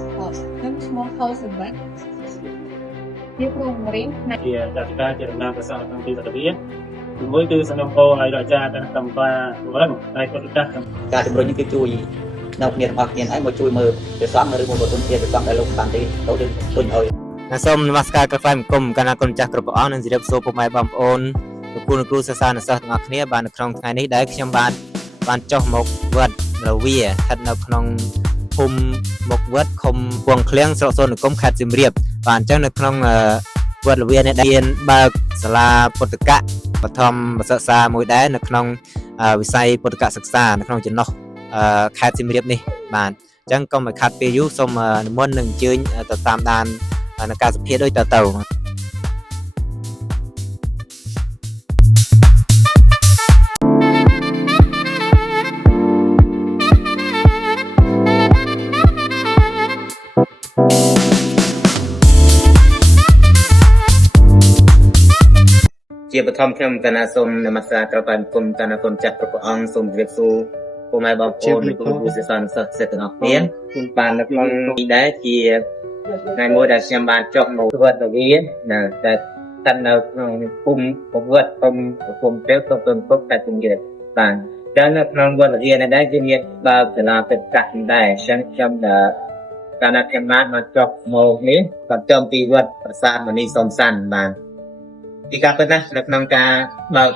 ខ្ញុំឈ្មោះខោសម្បត្តិជាគ្រូបង្រៀនផ្នែកជាចាត់ការជាដំណាងប្រសាក្នុងទីសតវិទ្យាមួយគឺសំណុំពរឲ្យរដ្ឋាភិបាលកម្មការវត្តហើយពុទ្ធសាសនាការជំរុញនេះគឺជួយនៅគ្នារបស់គ្នាឲ្យមកជួយមើលវាសំឬមកទុនជាវាសំដែលលោកបានទេទៅទុនឲ្យសូមនមស្ការក្រហ្វែគុំកណាគុណចាស់គ្រប់ព្រះអង្គនិងជម្រាបសួរពុកម៉ែបងប្អូនលោកគ្រូសិស្សានុសិស្សទាំងអស់គ្នាបាននៅក្នុងថ្ងៃនេះដែលខ្ញុំបានចុះមកវត្តរវាស្ថិតនៅក្នុងភូមិមុខវត្តឃុំពងឃ្លៀងស្រុកសូននិគមខេត្តសៀមរាបបាទអញ្ចឹងនៅក្នុងវត្តរវានេះបានបើកសាលាពុទ្ធកៈបឋមសិក្សាមួយដែរនៅក្នុងវិស័យពុទ្ធកសិក្សានៅក្នុងចំណុះខេត្តសៀមរាបនេះបាទអញ្ចឹងកុំឲ្យខាត់ពេលយូរសូមនិមន្តនឹងអញ្ជើញទៅតាមដាននៅការសម្ភាសន៍ដូចតទៅជាបឋមខ្ញុំកណាសូមនមស្ការក្របានគុំកណាគុណចាស់គ្រប់ព្រះអង្គសូមជម្រាបសួរពុកម៉ែបងប្អូនគ្រូសិស្សនិស្សិតទាំងអស់គ្នាខ្ញុំបាននៅក្នុងនេះដែរជាថ្ងៃមួយដែលខ្ញុំបានចុះមកវត្តរវានៅតែស្ថិតនៅក្នុងភូមិវត្តភូមិពេលទៅពុកតែជំរាបបានតែនៅក្នុងវត្តរវានេះដែរគឺមានបើកសាលាពេទ្យកាត់ដែរខ្ញុំកាលណាខ្ញុំបានមកចុះមកនេះក៏ចំពីវត្តប្រាសាទមនីសុំសាន់បានពីការពិតណាស់នៅក្នុងការបើក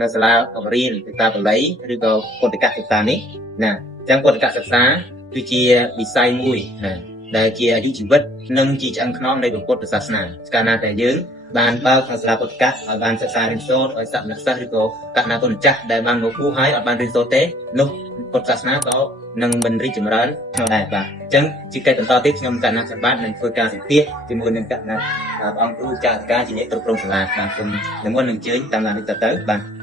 នៅសាលាបង្រៀនភាសាបាលីឬក៏ពុទ្ធកសិក្សានេះណាអញ្ចឹងពុទ្ធកសិក្សាគឺជាវិស័យមួយណាដែលជាអាយុជីវិតនិងជាឆ្អឹងខ្នងនៃពុទ្ធសាសនាកាលណាតែយើងបានបើកសាលាពុទ្ធកសិឲ្យបានសិក្សារៀនសូត្រឲ្យសិស្សនិស្សិតឬក៏កណ្ដាលគុណចាស់ដែលបានមកគ្រូហើយអត់បានរៀនសូត្រទេនោះពុទ្ធសាសនាក៏នឹងមិនរីកចម្រើននោះដែរបាទអញ្ចឹងជាកិច្ចបន្តទៀតខ្ញុំកណ្ដាលសម្បត្តិនឹងធ្វើការសម្ភាសន៍ជាមួយនឹងកណ្ដាលអង្គគ្រូចាស់ការជាអ្នកគ្រប់គ្រងសាលាបាទខ្ញុំនិមន្តនឹងអញ្ជើញតាមឡាននេះទៅបាទ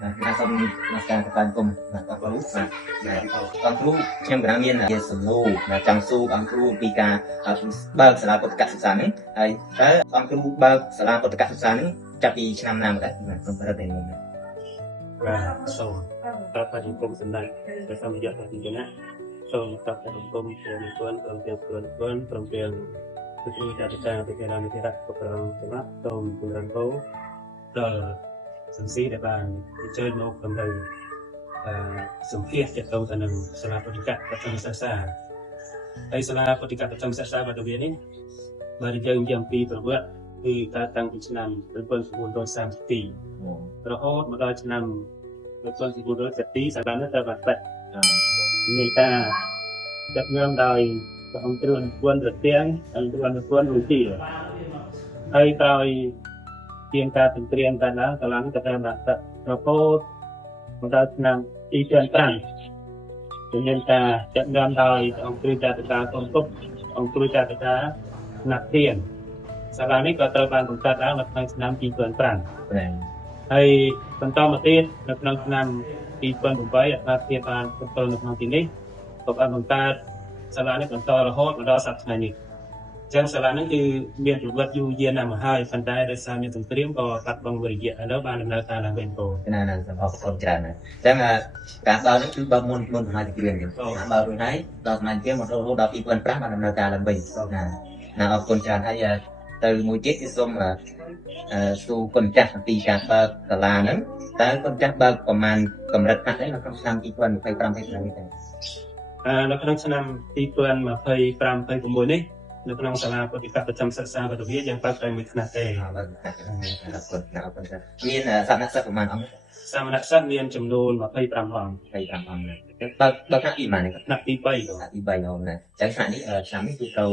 ខ្ញុំសូមនមស្ការបានគុំបាទអង្គគ្រូបាទអង្គគ្រូខ្ញុំកណ្ដាលមានជាសំណួរចង់សួរអង្គគ្រូពីការបើកសាលាពុទ្ធកសិក្សានេះហើយតើអង្គគ្រូបើកសាលាពុទ្ធកសិក្សានេះចាប់ពីឆ្នាំណាមកដែរខ្ញុំប្រហែលតែនេះបាទសូមតបទៅគុំសម្ដេចព្រះសម្មាសម្ពុទ្ធណាសូមតបទៅគុំព្រះនិព្វានព្រមទាំងព្រមទាំងគឺចាត់ការពីការនិយាយរដ្ឋគ្រប់គ្រងសម្រាប់សូមពង្រឹងទៅដល់សង្ស៊ីដែលបានអញ្ជើញលោកដើម្បីសម្ភាសន៍ទាក់ទងទៅនឹងសាលាពុទ្ធកបឋមសិក្សាហើយសាលាពុទ្ធកបឋមសិក្សាវត្តវានេះបានយើងនិយាយអំពីប្រវត្តិគឺការតាំងពីឆ្នាំ1932រហូតមកដល់ឆ្នាំ1972សាលានេះត្រូវបានបិទនេះថាចាប់ញើមដោយព្រះអង្គទ្រង់គួនរទៀងអង្គទ្រង់គួនរូទីហើយក្រោយជាងការទន្ទ្រានតែឡើងសាលានេះក៏ត្រូវបានបិទរហូតមកដល់ឆ្នាំ2005ជំនាញការចាប់ញើមដោយអង្គគ្រូចាត់ការគុំពុកអង្គគ្រូចាត់ការណាត់ទៀនសាលានេះក៏ត្រូវបានបង្កើតឡើងនៅក្នុងឆ្នាំ2005ហើយបន្តមកទៀតនៅក្នុងឆ្នាំ2008អាភិបាលបន្តនៅក្នុងទីនេះក៏បានបង្កើតសាលានេះបន្តរហូតមកដល់សប្តាហ៍ថ្ងៃនេះអញ្ចឹងសាលានេះគឺមានប្រវត្តិយូរយារណាស់មកហើយប៉ុន្តែដោយសារមានសង្គ្រាមក៏បាត់បង់វិរិយៈឥឡូវបានដំណើរការឡើងវិញបងណាសម្រាប់คนច្រើនណាស់អញ្ចឹងការបើកនេះគឺបើកមុនសម័យគ្រាទៀតបើករួចហើយដល់សម័យគ្រាមករហូតដល់2005បានដំណើរការឡើងវិញណាអរគុណច្រើនហើយទៅមួយទៀតគឺសូមសួរគុណចាស់អំពីការបើកសាលាហ្នឹងតើគុណចាស់បើកប្រមាណកម្រិតណាស់ទេនៅក្នុងឆ្នាំ2025នេះទេនៅក្នុងឆ្នាំ2025-26នេះនៅក្នុងសាលាពុទ្ធិកបឋមសិក្សាវត្តវាយើងបើកតែមួយថ្នាក់ទេមានសាមណសិស្សប្រមាណអង្គសាមណសិស្សមានចំនួន25អង្គបើកថ្នាក់ទីប៉ុន្មានថ្នាក់ទី3អង្គណាចឹងថ្នាក់នេះឆ្នាំនេះគឺទៅ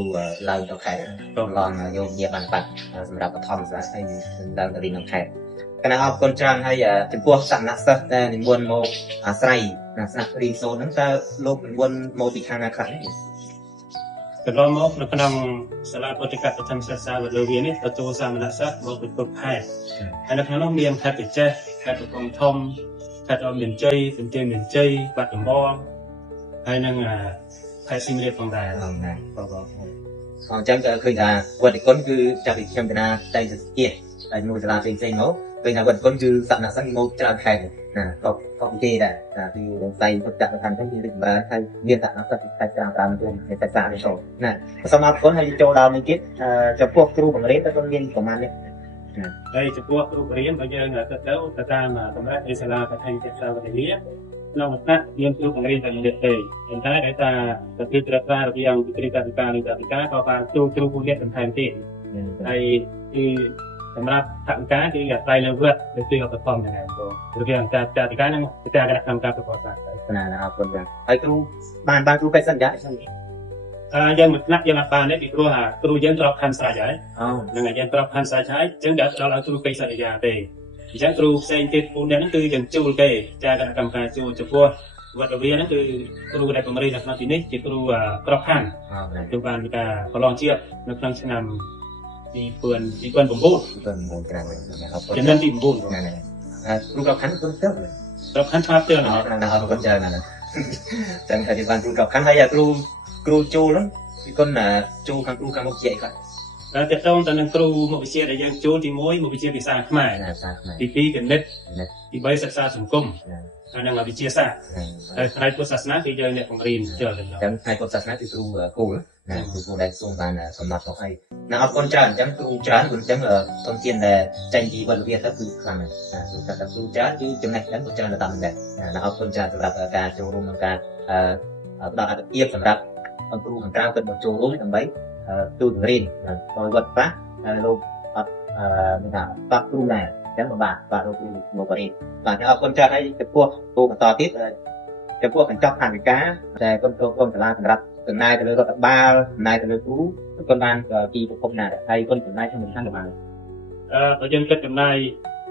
ឡើងទៅខេត្តទៅឡងយកជាបានបាត់សម្រាប់បឋមសិស្សហើយឡើងទៅរៀននៅខេត្តគណៈអរគុណច្រើនហើយចំពោះសាមណសិស្សដែលនិមន្តមកអាស្រ័យស្នាក់រៀនសូត្រហ្នឹងតើលោកនិមន្តមកពីខាងណាខ្លះនេះកន្លងមកនៅក្នុងសាលាពុទ្ធិកបឋមសិក្សាវត្តវានេះទទួលសាមណសិស្សមកពីគ្រប់ខេត្តហើយនៅក្នុងនោះមានខេត្តបច្ចេកខេត្តកំពង់ធំខេត្តមានជ័យសន្តិមានជ័យបាត់ដំបងហើយនឹងខេត្តសៀមរាបផងដែរបងអញ្ចឹងក៏ឃើញថាវត្តគុណគឺចាប់ពីខ្ញុំកណាតែជាតែមួយសាលាផ្សេងៗមក ពេលណាគាត់ជឿសក្តិសិទ្ធិមកច្រើនខែណាក៏គេដែរពីរងសៃពុទ្ធកម្មទាំងពីរីកបានហើយមានសក្តិសិទ្ធិខែច្រើនតាមទៅតែសានេះចូលណាសូមអរគុណហើយចូលដល់នេះទៀតចំពោះគ្រូបង្រៀនតើគាត់មានប្រមាណនេះ ហើយចំពោះគ្រូបង្រៀនរបស់យើងទៅតាមកម្រិតនៃសាលាបឋមសិក្សាវិទ្យាក្នុងថ្នាក់មានគ្រូបង្រៀនតែមួយទេប៉ុន្តែដោយសារប្រតិបត្តិការរវាងវិទ្យាសាស្ត្រនិងវិទ្យាសាស្ត្រក៏បានគ្រូមួយទៀតបន្ថែមទៀតហើយគឺសម្រាប់ថវិកាគឺអាស្រ័យលើវត្តដូចជាឧបត្ថម្ភដែរព្រោះរវាងការចាត់ការនិងការគណៈកម្មការប្រកបសាស្ត្រ ណាអរគុណបាទហើយគ្រូបានគ្រូពេទ្យសន្យាចឹង យើងមួយថ្នាក់យើងអត់បានទេពីព្រោះគ្រូយើងទ្របខណ្ឌស្រេចហើយ អូ នឹងយើងទ្របខណ្ឌស្រេចហើយអញ្ចឹងដល់ឲ្យគ្រូពេទ្យសន្យាទេអញ្ចឹងគ្រូផ្សេងទៀត4នាក់ហ្នឹងគឺយើងជួលគេចាគណៈកម្មការជួលចំពោះវត្តវិទ្យាហ្នឹងគឺគ្រូដែលបង្រៀននៅក្នុងទីនេះជាគ្រូក្របខណ្ឌគឺបានការប្រឡងជាតិនៅក្នុងឆ្នាំ2009ចំនួនទី9 គ្រូក្របខណ្ឌទៅទៅ ក្របខណ្ឌឆ្លាតទៅណា អរគុណច្រើនណាស់ចឹងតែបានគ្រូក្របខណ្ឌហើយគ្រូជួលហ្នឹងពីគុណជួលខាងគ្រូខាងមុខជាគាត់ តែតើតើតើនឹងគ្រូមុខវិជ្ជាដែលយើងជួលទី1មុខវិជ្ជាភាសាខ្មែរទី2គណិតទី3សិក្សាសង្គមហើយនឹងវិទ្យាសាស្ត្រហើយផ្នែកពុទ្ធសាសនាគឺយើងអ្នកបង្រៀនចូលទៅ ចឹងផ្នែកពុទ្ធសាសនាគឺគ្រូគោលណាគ្រូដែលសូមបានសំណត់មកឲ្យណាអរគុណច្រើនអញ្ចឹងគ្រូច្រើនអញ្ចឹងទុនធានដែលចេញពីវត្តវិទ្យាទៅគឺខ្លាំងណាស់គឺថាគ្រូច្រើនគឺចំណេះដឹងក៏ច្រើនតាមដែរណាអរគុណច្រើនសម្រាប់ការចូលរួមក្នុងការផ្ដល់អត្ថប្រយោជន៍សម្រាប់គ្រូខាងក្រៅគាត់មកចូលរួមដើម្បីទូបង្រៀនដោយវត្តប៉ះលោកអត់មានថាបាក់គ្រូដែរចឹងបាទលោកគ្រូមកបរិយាបាទអរគុណច្រើនហើយចំពោះគ្រូបន្តទៀតចំពោះកញ្ចប់ថវិកាដែលគុំសាលាសម្រាប់ចំណាយទៅលើរដ្ឋបាលចំណាយទៅលើគ្រូគុំបានពីប្រភពណាហើយគុំចំណាយក្នុងមួយឆ្នាំក៏បានបើយើងគិតចំណាយ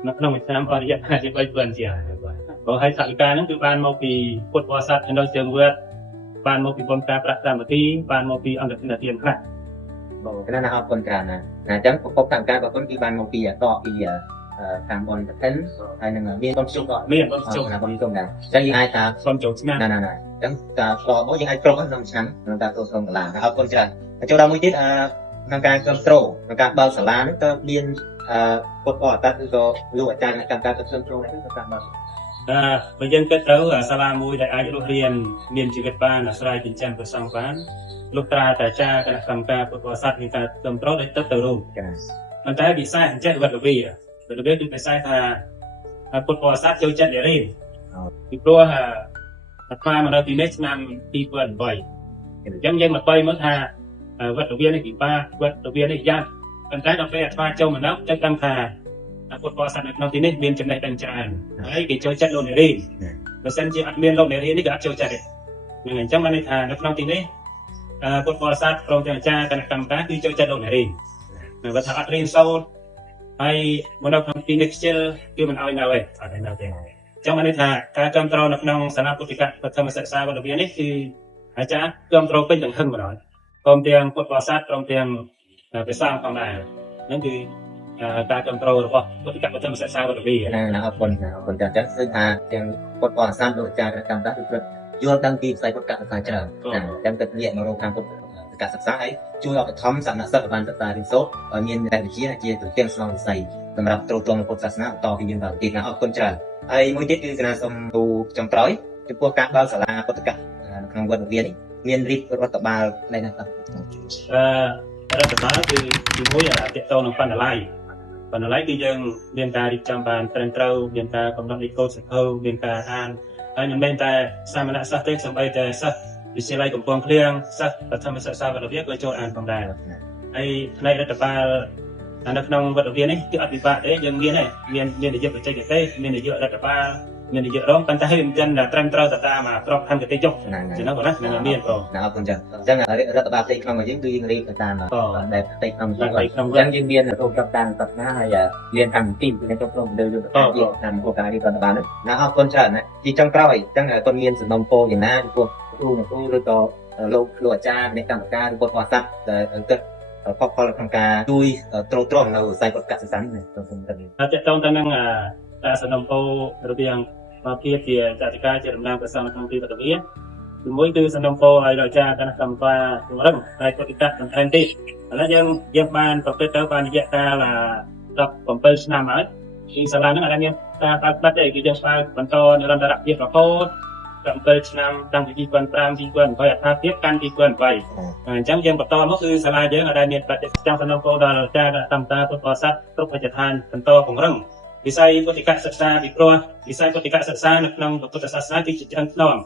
នៅក្នុងមួយឆ្នាំអរិយៈជា3%ជាបើឲ្យថវិកាហ្នឹងគឺបានមកពីពុទ្ធបរិស័ទនៅជើងវត្តបានមកពីបុណ្យការប្រាក់តាមទីបានមកពីអង្គធានធានខ្លះ បងណាអរគុណច្រើនណាអញ្ចឹងប្រភពថវិការបស់គុំគឺបានមកពីពីខាងបុណ្យប្រតិនហើយនឹងមានបុណ្យជុំក៏មានបុណ្យជុំណាបុណ្យជុំដែរអញ្ចឹងយើងអាចថាបុណ្យជុំឆ្នាំណាអញ្ចឹងតារបស់យើងអាចគ្រប់ក្នុងឆ្នាំក្នុងការចូលក្នុងសាលាអរគុណច្រើនចូលដល់មួយទៀតក្នុងការគ្រប់គ្រងក្នុងការបើកសាលានេះក៏មានពុទ្ធបរិស័ទឬក៏លោកអាចារ្យកម្មការគ្រប់គ្រងនេះក៏តាមបើបើយើងគិតទៅសាលាមួយដែលអាចរស់រៀនមានជីវិតបានអាស្រ័យចិញ្ចឹមប្រសង់បានលោកត្រាតែចាគណៈកម្មការពុទ្ធបរិស័ទមានការគ្រប់គ្រងដោយទៅរួមប៉ុន្តែវិស័យអញ្ចេះវត្តវិទ្យាគឺវិស័យថាពុទ្ធបរិស័ទចូលចិត្តរៀនពីព្រោះអាត្មាមកនៅទីនេះឆ្នាំ2008អញ្ចឹងយើងមកបីមើលថាវត្តវិទ្យានេះពិបាកវត្តវិទ្យានេះយากប៉ុន្តែដល់ពេលអាត្មាចូលមកនៅចិត្តដឹងថាពុទ្ធបរិស័ទនៅក្នុងទីនេះមានចំណេះដឹងច្រើនហើយគេចូលចិត្តលោកអ្នករៀនបើសិនជាអត់មានលោកអ្នករៀននេះក៏អត់ចូលចិត្តទេអញ្ចឹងបានន័យថានៅក្នុងទីនេះពុទ្ធបរិស័ទព្រមទាំងអាចារ្យគណៈកម្មការគឺចូលចិត្តលោកអ្នករៀនបើថាអត់រៀនសូត្រហើយមកនៅក្នុងទីនេះខ្ជិលគឺមិនឲ្យនៅទេអត់នៅទេចឹងបានន័យថាការគ្រប់គ្រងនៅក្នុងសាលាពុទ្ធិកបឋមសិក្សាវត្តវិទ្យានេះគឺអាចារ្យគ្រប់គ្រងពេញទាំងហឹងម្ដងព្រមទាំងពុទ្ធបរិស័ទព្រមទាំងព្រះសង្ឃផងដែរហ្នឹងគឺការគ្រប់គ្រងរបស់ពុទ្ធិកបឋមសិក្សាវត្តវិទ្យាណាអរគុណចា៎ចឹងគឺថាទាំងពុទ្ធបរិស័ទលោកអាចារ្យកម្មការគឺយល់ដឹងពីវិស័យពុទ្ធកសាច្រើនចឹងទឹកងាកមករកខាងពុទ្ធការសិក្សាហើយជួយឧបត្ថម្ភសំណាក់សិស្សបានសិក្សារៀនសូត្រឲ្យមានតែវិជ្ជាជាទូទាំងស្នងវិស័យសម្រាប់ទ្រទ្រង់ពុទ្ធសាសនាបន្តពីយើងទៅទៀតណាអរគុណច្រើនហើយមួយទៀតគឺគណៈសូមទូចំក្រោយចំពោះការបើកសាលាពុទ្ធកក្នុងវត្តវិទ្យានេះមានរៀបរដ្ឋបាលនៅណារដ្ឋបាលគឺជាមួយទាក់ទងនឹងបណ្ណាល័យគឺយើងមានការរៀបចំបានត្រឹមត្រូវមានការកំណត់លេខកូដសៀវភៅមានការអានហើយមិនមែនតែសាមញ្ញសិស្សទេសូម្បីតែសិស្សវិទ្យាល័យកំពង់ឃ្លៀងសិស្សបឋមសិក្សាវត្តវិទ្យាក៏ចូលអានផងដែរហើយផ្នែករដ្ឋបាលនៅក្នុងវត្តវិទ្យានេះគឺអត់ពិបាកទេយើងមានហើយមាននាយកបច្ចេកទេសមាននាយករដ្ឋបាលមាននាយករងប៉ុន្តែមិនចឹងត្រឹមត្រូវទៅតាមក្របខណ្ឌគតិយុត្តចឹងណាបងណានឹងមានបងណាអរគុណចឹងអញ្ចឹងរដ្ឋបាលផ្ទៃក្នុងរបស់យើងគឺយើងរៀបទៅតាមដែលផ្ទៃក្នុងយើងយើងមានរោគកតានសាសនាហើយមានកម្មវិធីក្នុងក្រុមលើយុទ្ធសាស្ត្រតាមគោលការណ៍នេះរដ្ឋបាលណាអរគុណច្រើនណាជាចុងក្រោយអញ្ចឹងគាត់មានសំណុំពរយ៉ាងណាចំពោះគ្រូឬក៏លោកអាចារ្យអ្នកកម្មការឬពុទ្ធបរិស័ទដែលគិតផលក្នុងការជួយទ្រទ្រង់នៅវិស័យពុទ្ធកសិសានេះសូមទៅតើតើទៅនឹងការសំណុំពររវាងមកភាពជាចាតិកាជាតំណាងព្រះសង្ឃក្នុងទីវត្តវិទ្យាទីមួយគឺសំណុំពរឲ្យអាចារ្យគណៈកម្មការជំរឹងហើយពុទ្ធិកបន្ថែមទៀតឥឡូវយើងបានប្រព្រឹត្តទៅបានរយៈកាល17ឆ្នាំហើយ ពីសាលានឹងអាចមានការកាត់ផ្តាច់គេយើងស្វែងបន្តនិរន្តរភាពរហូត7 ឆ្នាំតាំងពី2005 2020អត្ថាធៀបកាន់2008អញ្ចឹងយើងបន្តមកគឺសាលាយើងអាចមានបដិចាំសំណងគោលដល់ការតាមតាពុទ្ធបរិស័ទគ្រប់វិជ្ជាឋានបន្តពង្រឹងវិស័យពុទ្ធិកសិក្សាពីព្រោះវិស័យពុទ្ធិកសិក្សានៅក្នុងពុទ្ធសាសនាគឺជាឆ្អឹងខ្នង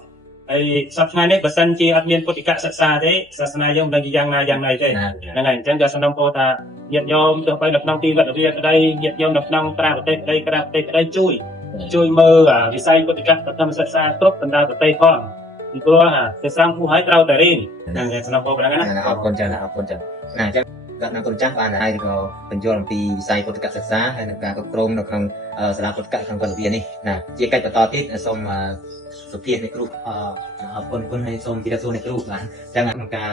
ហើយសប្តាហ៍នេះបើសិនជាអត់មានពុទ្ធិកសិក្សាទេសាសនាយើងមិនដឹងជាយ៉ាងណាយ៉ាងណីទេហ្នឹងហើយអញ្ចឹងក៏សំណងគោលថាញាតិញោមទៅនៅក្នុងទីវត្តវិហារក្តីញាតិញោមនៅក្នុងប្រាប្រទេសក្តីក្រៅប្រទេសក្តីជួយមើលវិស័យពុទ្ធិកសិក្សាគ្រប់បណ្ដាប្រទេសផងពីព្រោះសិក្សាគូឲ្យត្រូវតែរៀនហ្នឹងហើយសំណងគោលប៉ុណ្ណឹងណាអរគុណច្រើនអរគុណច្រើនណាអញ្ចឹងគាត់នឹងគុណចាស់បានហើយក៏បញ្យល់អំពីវិស័យពុទ្ធិកសិក្សាហើយនឹងការគ្រប់គ្រងនៅក្នុងសាលាពុទ្ធិកក្នុងវត្តវិហារនេះណាជាកិច្ចបន្តទៀតសូមសុភានៃគ្រូអរគុណហើយសូមជម្រាបសួរនៃគ្រូបាទអញ្ចឹងក្នុងការ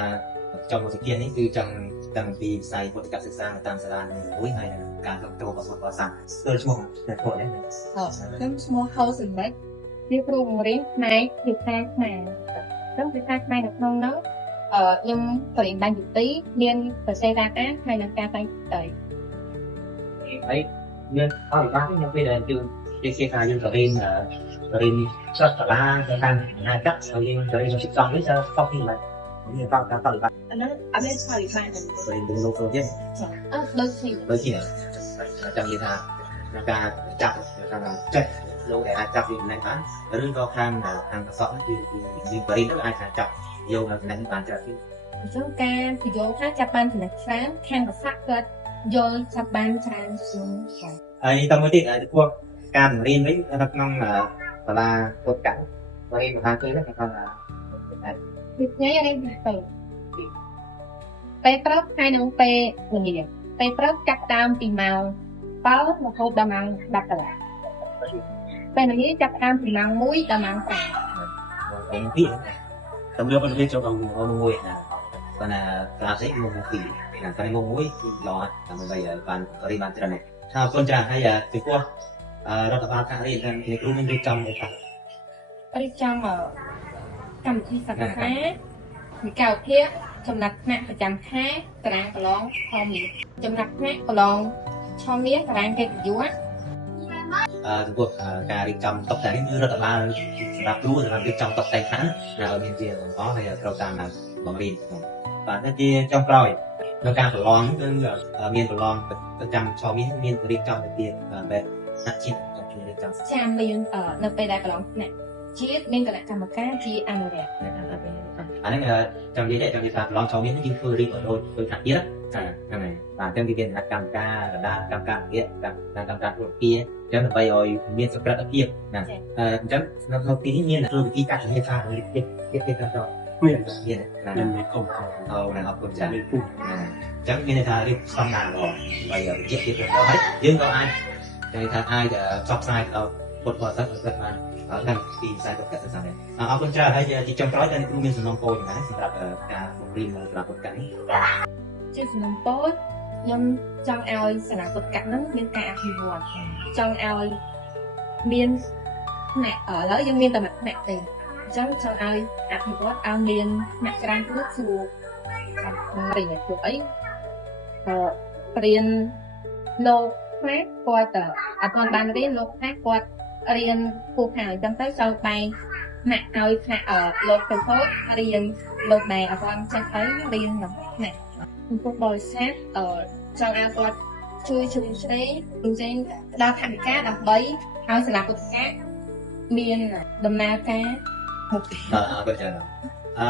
ចំសុភានេះគឺចង់តាំងពីវិស័យពុទ្ធិកសិក្សាតាមសាលាមួយហើយនឹងការគ្រប់គ្រងរបស់សាស្ត្រឈ្មោះតែគាត់នេះខ្ញុំឈ្មោះ Housenbeck ជាគ្រូបង្រៀនផ្នែកភាសាខ្មែរខ្ញុំភាសាខ្មែរនៅក្នុងនោះខ្ញុំបរិញ្ញាបត្រទី2មានសរសេរតាមអានហើយនឹងការតែងតើហើយមានអរិបាខ្ញុំពេលដែលជាការយើងទៅរៀនសិក្សាសាលាតាមអាចារ្យហើយយើងទៅរៀនសិក្សានេះទៅស្បពីឡើយមានតាមអរិបាអានោះអត់មានស្គាល់វិសាទេទៅរៀនលោកគ្រូទៀតដូចជាចាំនិយាយថាការចាប់ការចេះលោកដែលអាចចាប់ពីណែបានឬក៏ខាងកសក់គឺយើងបរិញ្ញាអាចចាប់យកនៅណែបានច្រើនទៀតអញ្ចឹងការពីយកថាចាប់បានចំណេះច្រើនខាងកសក់គាត់យល់ចាប់បានច្រើនជាងហើយតមួយទៀតពួកការរៀននេះនៅក្នុងសាលាពុទ្ធកម្មរៀនមហាគឺហ្នឹងគាត់ថាពីថ្ងៃរៀនពេលព្រឹកហើយនឹងពេលល្ងាចពេលព្រឹកចាប់តាមពីម៉ោង7រហូតដល់ម៉ោង10កន្លះពេលល្ងាចចាប់តាមពីម៉ោង1ដល់ម៉ោង5ពេលពីតម្រូវពេលចូលក្នុងមួយណាគាត់ណាក្លាសិកមកពីណាតែមកមួយគឺល្អដើម្បីបានរៀនបានច្រើនហើយថាអរគុណច្រើនហើយពីព្រោះរដ្ឋបាលការរៀនខាងគ្រូមានរៀបចំទេថារៀបចំកម្មវិធីសិក្សាវិកៅភាគចំណាត់ថ្នាក់ប្រចាំខែតារាងប្រឡងខំនេះចំណាត់ថ្នាក់ប្រឡងឆមាសតារាងកិត្តិយសចំពោះការរៀបចំតុបតែងគឺរដ្ឋបាលសម្រាប់គ្រូសម្រាប់រៀបចំតុបតែងខាងដែលមានជាល្អហើយត្រូវតាមបង្រៀនបាទទៅជាចុងក្រោយនៅការប្រឡងគឺមានប្រឡងប្រចាំឆមាសមានរៀបចំទៅទៀតបែបសាច់ជាតិជួយរៀបចំចាំមាននៅពេលដែលប្រឡងថ្នាក់ជាតិមានគណៈកម្មការជាអនុរិយអានេះចង់និយាយថាប្រឡងឆមាសនេះយើងធ្វើរៀបឲ្យដូចថ្នាក់ជាតិហ្នឹងហើយបាទអញ្ចឹងគេមានគណៈកម្មការរដាកម្មការវិទ្យាកម្មការธุរកិច្ចអញ្ចឹងដើម្បីឲ្យមានសុក្រិតភាពណាអញ្ចឹងនៅទីនេះមានធ្វើវិធីកាត់ជំនាញថាទៀតទៅមានណាគុំអូអរគុណចា៎អញ្ចឹងមានថារៀបស្តង់ដារល្អហើយជាទៀតទៅហើយយើងក៏អាចនិយាយថាអាចផ្សព្វផ្សាយដល់ពុទ្ធបរិស័ទឲ្យគាត់បានដឹងពីវិស័យពុទ្ធសាសនាអរគុណច្រើនហើយជាចុងក្រោយតែគ្រូមានសំណងពោលយ៉ាងណាសម្រាប់ការបង្រៀននៅសាលាពុទ្ធកម្មនេះជាសំណងពោលខ្ញុំចង់ឲ្យសាលាពុទ្ធកម្មហ្នឹងមានការអភិវឌ្ឍចង់ឲ្យមានថ្នាក់ឥឡូវយើងមានតែមួយថ្នាក់ទេអញ្ចឹងចង់ឲ្យអភិវឌ្ឍឲ្យមានអ្នកច្រើនទៀតសួររៀនពួកអីរៀនលោកខ្លះគាត់អត់ទាន់បានរៀនលោកខ្លះគាត់រៀនពូហើយអញ្ចឹងទៅចូលបែងថ្នាក់ឲ្យថ្នាក់លោកទៅហូតរៀនលោកដែលអត់ទាន់ចេះទៅរៀននៅថ្នាក់ពុទ្ធបរិស័ទចង់ឲ្យគាត់ជួយជ្រោមជ្រែងដូចជាដល់ថវិកាដើម្បីឲ្យសាលាពុទ្ធិកមានដំណើរការមុខអរគុណច្រើនអ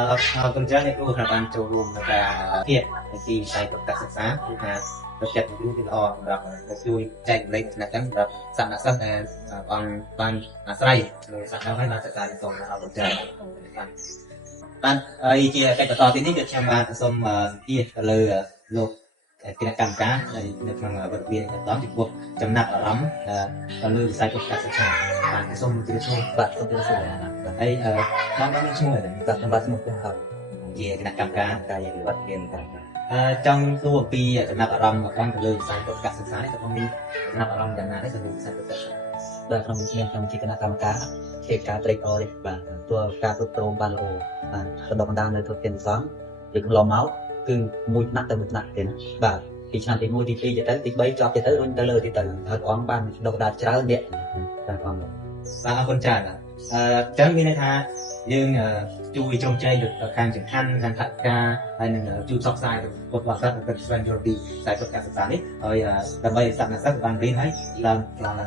រគុណច្រើនអ្នកគ្រូដែលបានចូលរួមក្នុងការភាពពីវិស័យពុទ្ធសិក្សាគឺថាប្រតិបត្តិគ្រូគឺល្អសម្រាប់ជួយចែកលេខថ្នាក់ហ្នឹងសម្រាប់សាសនាសិស្សដែលអង្គបានអាស្រ័យលើសាសនាហើយបានសិក្សាសូមអរគុណច្រើនបានហើយជាកិច្ចបន្តទៀតនេះគឺខ្ញុំបានសូមទាទៅលើលោកគណៈកម្មការនៅក្នុងវត្តវិហារបន្តចំពោះចំណាប់អារម្មណ៍ទៅលើវិស័យពុទ្ធសិក្សាបានសូមជម្រាបសួរបាទសូមជម្រាបសួរហើយបានមានឈ្មោះទេបាទសម្បត្តិឈ្មោះខ្ញុំហើយជាគណៈកម្មការការវិវត្តវិហារចង់សួរអំពីចំណាប់អារម្មណ៍របស់ទៅលើវិស័យពុទ្ធសិក្សានេះតើមានចំណាប់អារម្មណ៍យ៉ាងណាដែរទៅលើវិស័យពុទ្ធសិក្សាដែលក្នុងខ្ញុំជាគណៈកម្មការជាការត្រេកអរនេះបាទទោះការគ្រប់គ្រងបានល្អបាទបណ្ដុះបណ្ដាលនៅធនធានសង្ឃពីកន្លងមកគឺមួយថ្នាក់ទៅមួយថ្នាក់ទេបាទ ពីឆ្នាំទី1ទី2ទៅទី3ចប់ទៅរុញទៅលើទីទៅហើយព្រះអង្គបានដកដាល់ច្រើនអ្នកបាទបងបាទអរគុណច្រើនចឹងមានន័យថាយើងជួយជុំជែកទៅខាងចង្ហាន់ខាងថវិកាហើយនឹងជួយផ្សព្វផ្សាយទៅពុទ្ធបរិស័ទទៅស្វែងយល់ពីខ្សែពុទ្ធការសិក្សានេះហើយដើម្បីសាសនាសិស្សបានរៀនហើយឡើង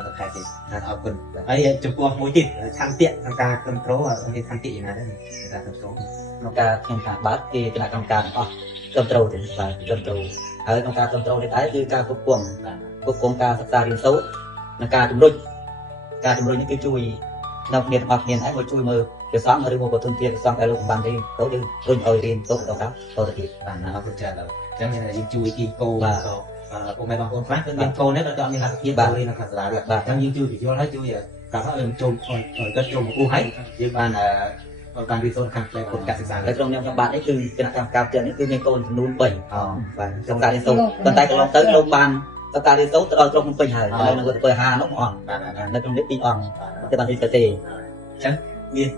ទៅខែទៀតអរគុណហើយចំពោះមួយទៀតឆន្ទៈក្នុងការគ្រប់គ្រងមានឆន្ទៈយ៉ាងណាដែរការគ្រប់គ្រងក្នុងការខ្ញុំថាបាទគេគណៈកម្មការទាំងអស់គ្រប់គ្រងទៅបាទគ្រប់គ្រងហើយក្នុងការគ្រប់គ្រងនេះដែរគឺការគ្រប់គ្រងការសិក្សារៀនសូត្រនិងការជំរុញនេះគឺជួយដល់គ្នាទាំងអស់គ្នាហើយមកជួយមើលព្រះសង្ឃឬមកប្រទុនទៀតព្រះសង្ឃដែលលោកបានរៀនទៅយើងរុញឲ្យរៀនទៅដល់ទៅទៀតបាទអរគុណច្រើនដល់អញ្ចឹងយើងជួយគីកោបាទពុកម៉ែបងប្អូនខ្លះគឺមានកូននេះក៏មានលទ្ធភាពរៀននៅខាងសាលាដែរបាទអញ្ចឹងយើងជួយបញ្យល់ហើយជួយប្រាប់ឲ្យយើងចូលទៅចូលមកគូហើយយើងបានរៀនសូត្រខាងផ្នែកពុទ្ធការសិក្សាហើយក្នុងនាមខ្ញុំបាទនេះគឺគណៈកម្មការផ្ទះនេះគឺមានកូនចំនួន3បាទក្នុងការរៀនសូត្រប៉ុន្តែកន្លងទៅលោកបានទៅការរៀនសូត្រទៅដល់ក្រុងភ្នំពេញហើយនៅក្នុងវិទ្យាល័យ5នោះអត់នៅក្នុងនេះ2អង្គតែបានរៀនទៅទេអញ្ចឹង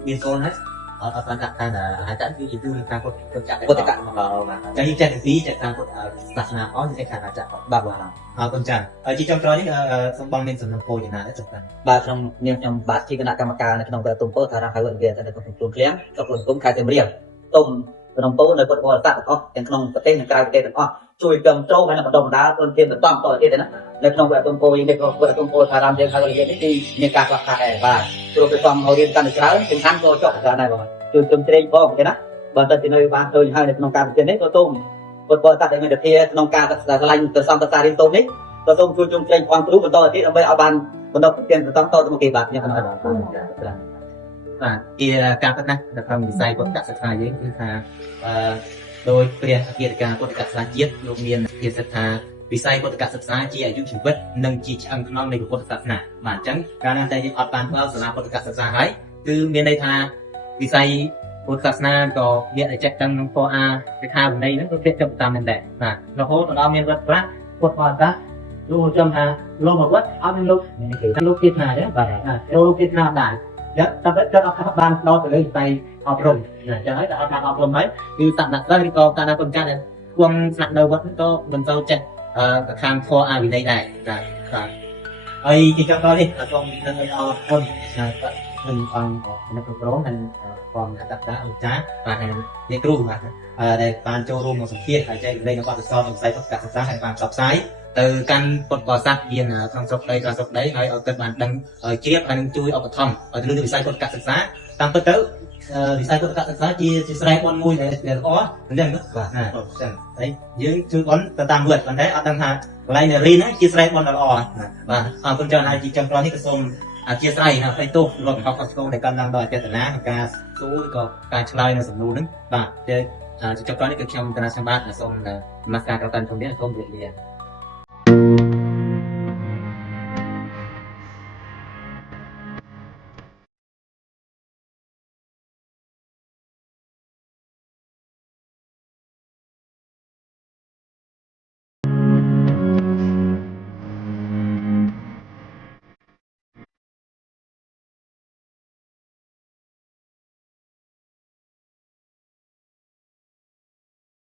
មានកូនហើយអត់បានដាក់ថាអាចតែគឺជួយខាងពុទ្ធកម្មអញ្ចឹងយើងចេះពីចេះខាងពុទ្ធសាសនាអស់ចេះខាងអាចបាទអរគុណចា៎ហើយជាចុងក្រោយនេះសូមបងមានសំណពោយ៉ាងណាដែរចុះបាទក្នុងនាមខ្ញុំបាទជាគណៈកម្មការនៅក្នុងព្រះទុំពោថារហៅវិទ្យាល័យនៅក្នុងខ្លួនឃ្លាំងទៅខ្លួនគុំខេត្តសៀមរាបទុំក្នុងពោនៅពុទ្ធបរិស័ទទាំងអស់ទាំងក្នុងប្រទេសនិងក្រៅប្រទេសទាំងអស់ជួយគ្រប់គ្រងហើយបណ្ដុះបណ្ដាលខ្លួនទៀតបន្តទៀតណានៅក្នុងព្រះទុំពោយើងនេះក៏ព្រះទុំពោថារ៉ាមយើងហៅវិទ្យាល័យនេះគឺមានការខ្វះខាតដែរបាទព្រោះព្រះសំឲ្យរៀនកាន់តែច្រើនសំខាន់ក៏ចុះច្រើនដែរបងជួយជុំជ្រែងផងទេណាបើទៅទីនៅបានឃើញហើយនៅក្នុងការវិទ្យាល័យនេះក៏ទុំពុទ្ធបរិស័ទដែលមានវិទ្យាក្នុងការសិក្សាឆ្លាញ់ព្រះសំសិក្សារៀនសូត្រនេះក៏សូមជួយជុំជ្រែងផងគ្រូបន្តទៀតដើម្បីឲ្យបានបណ្ដុះប្រទានព្រះសំតទៅមកគេបាទខ្ញុំបាទជាការពិតណាស់នៅក្នុងវិស័យពុទ្ធសិក្សាយើងគឺថាដោយព្រះអគ្គនាយកពុទ្ធសិក្សាជាតិលោកមានជាសិទ្ធថាវិស័យពុទ្ធសិក្សាជាអាយុជីវិតនិងជាឆ្អឹងខ្នងនៃពុទ្ធសាសនាបាទអញ្ចឹងកាលណាតែយើងអត់បានបើកសាលាពុទ្ធសិក្សាហើយគឺមានន័យថាវិស័យពុទ្ធសាសនាក៏មានតែចេះដឹងក្នុងពណ៌អាវិខាវិន័យហ្នឹងក៏ទៀតចាប់តាមមែនដែរបាទរហូតដល់មានវត្តខ្លះពុទ្ធបរិស័ទលោកចាំថាលោកមកវត្តអត់មានលោកទៀតណាទេបាទលោកទៀតណាដែរតែគាត់អត់បានដោតទៅលើវិស័យអប់រំអញ្ចឹងហើយតែអត់បានអប់រំហើយគឺសាសនាសិស្សឬក៏កាលណាពុទ្ធចាស់ដែលគង់ស្នាក់នៅវត្តក៏មិនទៅចេះខាងធម៌អាវិន័យដែរបាទហើយជាចុងក្រោយនេះសូមនឹងអរគុណនឹងអង្គនៅគ្រប់គ្រងនិងផងអត្តតាលោកចាស់បាទអ្នកគ្រូបាទដែលបានចូលរួមក្នុងសម្ភារហើយចែករំលែកនៅបទពិសោធន៍ក្នុងវិស័យពុទ្ធសាសនាហើយបានផ្សព្វផ្សាយទៅកាន់ពុទ្ធបរិស័ទមានក្នុងស្រុកដីក្រៅស្រុកដីហើយឲ្យគាត់បានដឹងជ្រាបហើយនឹងជួយឧបត្ថម្ភឲ្យទៅលើវិស័យពុទ្ធសិក្សាតាមពិតទៅវិស័យពុទ្ធសិក្សាជាស្រែបុណ្យមួយដែលល្អអញ្ចឹងបាទអញ្ចឹងហើយយើងជួយបុណ្យទៅតាមវត្តប៉ុន្តែអត់ដឹងថាកន្លែងរៀនហ្នឹងជាស្រែបុណ្យដ៏ល្អបាទអរគុណច្រើនហើយជាចុងក្រោយនេះក៏សូមអធិស្ឋានណាផ្ទៃទោសលោកកខុសឆ្គងដែលកាន់ឡើងដោយចេតនាក្នុងការសួរឬក៏ការឆ្លើយនៅសំណួរហ្នឹងបាទជាចុងក្រោយនេះគឺខ្ញុំកណាសម្បត្តិសូមនមស្ការដល់តាន់ជំរាបសូមជម្រាបលា